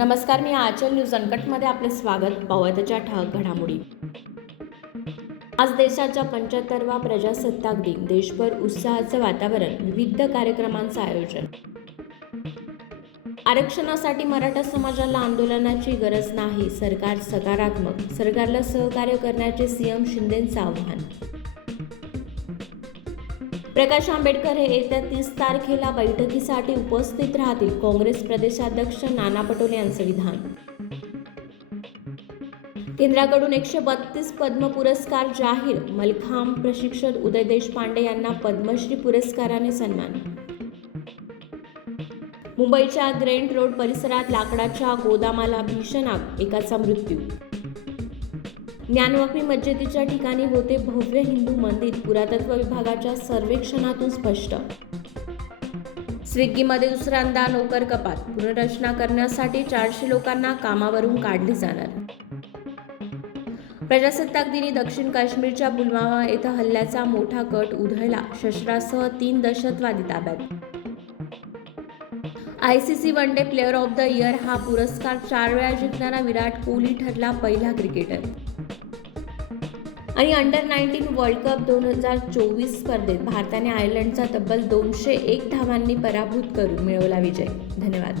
नमस्कार, मी आचल न्यूज अनकटमध्ये आपले स्वागत. पाहूयाच्या ठळक घडामोडी. आज देशाच्या 75वा प्रजासत्ताक दिन. देशभर उत्साहाचं वातावरण, विविध कार्यक्रमांचं आयोजन. आरक्षणासाठी मराठा समाजाला आंदोलनाची गरज नाही, सरकार सकारात्मक. सरकारला सहकार्य करण्याचे सीएम शिंदेंचं आवाहन. प्रकाश आंबेडकर हे येत्या 30 तारखेला बैठकीसाठी उपस्थित राहतील, काँग्रेस प्रदेशाध्यक्ष नाना पटोले यांचं विधान. केंद्राकडून 132 पद्म पुरस्कार जाहीर. मलखांब प्रशिक्षक उदय देशपांडे यांना पद्मश्री पुरस्काराने सन्मान. मुंबईच्या ग्रँट रोड परिसरात लाकडाच्या गोदामाला भीषण आग, एकाचा मृत्यू. ज्ञानवापी मस्जिदीच्या ठिकाणी होते भव्य हिंदू मंदिर, पुरातत्व विभागाच्या सर्वेक्षणातून स्पष्ट. स्विग्गीमध्ये दुसऱ्यांदा नोकर कपात, पुनर्रचना करण्यासाठी 400 लोकांना कामावरून काढले जाणार. प्रजासत्ताक दिनी दक्षिण काश्मीरच्या पुलवामा येथे हल्ल्याचा मोठा कट उधळला, शस्त्रासह 3 दहशतवादी ताब्यात. ICC one day player of the year हा पुरस्कार 4 वेळा जिंकणारा विराट कोहली ठरला पहिला क्रिकेटर. आणि अंडर-19 वर्ल्ड कप 2024 स्पर्धेत भारताने आयर्लंडचा तब्बल 201 धावांनी पराभूत करून मिळवला विजय. धन्यवाद.